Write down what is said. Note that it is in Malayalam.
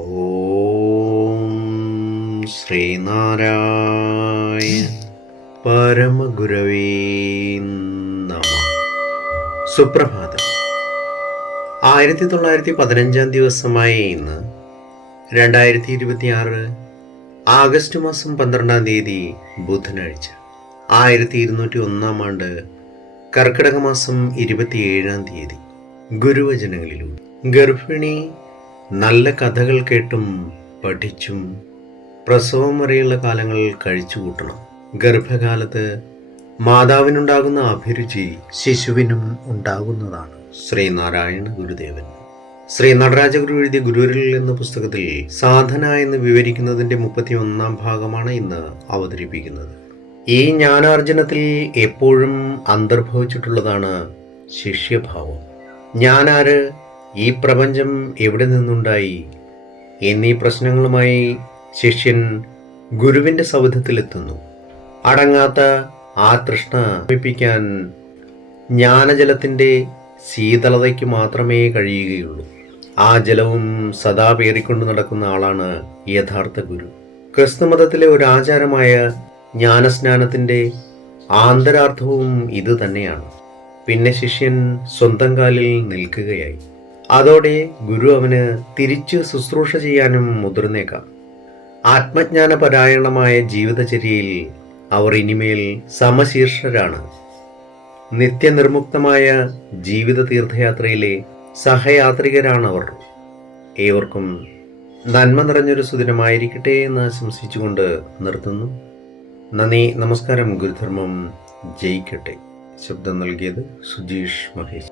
ഓം ശ്രീനാരായണ പരമഗുരവേ നമഃ. സുപ്രഭാതം. 1915 ദിവസമായ ഇന്ന് 2026 ആഗസ്റ്റ് മാസം 12 തീയതി ബുധനാഴ്ച, 1201 ആണ്ട് കർക്കിടക മാസം 27 തീയതി. ഗുരുവചനങ്ങളിലൂടെ ഗർഭിണി നല്ല കഥകൾ കേട്ടും പഠിച്ചും പ്രസവം വരെയുള്ള കാലങ്ങൾ കഴിച്ചുകൂട്ടണം. ഗർഭകാലത്ത് മാതാവിനുണ്ടാകുന്ന അഭിരുചി ശിശുവിനും ഉണ്ടാകുന്നതാണ്. ശ്രീനാരായണ ഗുരുദേവൻ. ശ്രീ നടരാജഗുരു എഴുതിയ ഗുരുവിൽ എന്ന പുസ്തകത്തിൽ സാധന എന്ന് വിവരിക്കുന്നതിൻ്റെ 31 ഭാഗമാണ് ഇന്ന് അവതരിപ്പിക്കുന്നത്. ഈ ജ്ഞാനാർജനത്തിൽ എപ്പോഴും അന്തർഭവിച്ചിട്ടുള്ളതാണ് ശിഷ്യഭാവം. ഞാനാര്, ഈ പ്രപഞ്ചം എവിടെ നിന്നുണ്ടായി എന്നീ പ്രശ്നങ്ങളുമായി ശിഷ്യൻ ഗുരുവിൻ്റെ സൗധത്തിലെത്തുന്നു. അടങ്ങാത്ത ആ തൃഷ്ണ ശമിപ്പിക്കാൻ ജ്ഞാനജലത്തിൻ്റെ ശീതളതയ്ക്ക് മാത്രമേ കഴിയുകയുള്ളൂ. ആ ജലവും സദാ പേറിക്കൊണ്ട് നടക്കുന്ന ആളാണ് യഥാർത്ഥ ഗുരു. ക്രിസ്തുമതത്തിലെ ഒരു ആചാരമായ ജ്ഞാനസ്നാനത്തിൻ്റെ ആന്തരാർത്ഥവും ഇത് തന്നെയാണ്. പിന്നെ ശിഷ്യൻ സ്വന്തം കാലിൽ നിൽക്കുകയായി. അതോടെ ഗുരു അവന് തിരിച്ച് ശുശ്രൂഷ ചെയ്യാനും മുതിർന്നേക്കാം. ആത്മജ്ഞാനപരായണമായ ജീവിതചര്യയിൽ അവർ ഇനിമേൽ സമശീർഷരാണ്. നിത്യനിർമുക്തമായ ജീവിത തീർത്ഥയാത്രയിലെ സഹയാത്രികരാണവർ. ഏവർക്കും നന്മ നിറഞ്ഞൊരു സുദിനമായിരിക്കട്ടെ എന്ന് ആശംസിച്ചുകൊണ്ട് നിർത്തുന്നു. നന്ദി, നമസ്കാരം. ഗുരുധർമ്മം ജയിക്കട്ടെ. ശബ്ദം നൽകിയത് സുജീഷ് മഹേഷ്.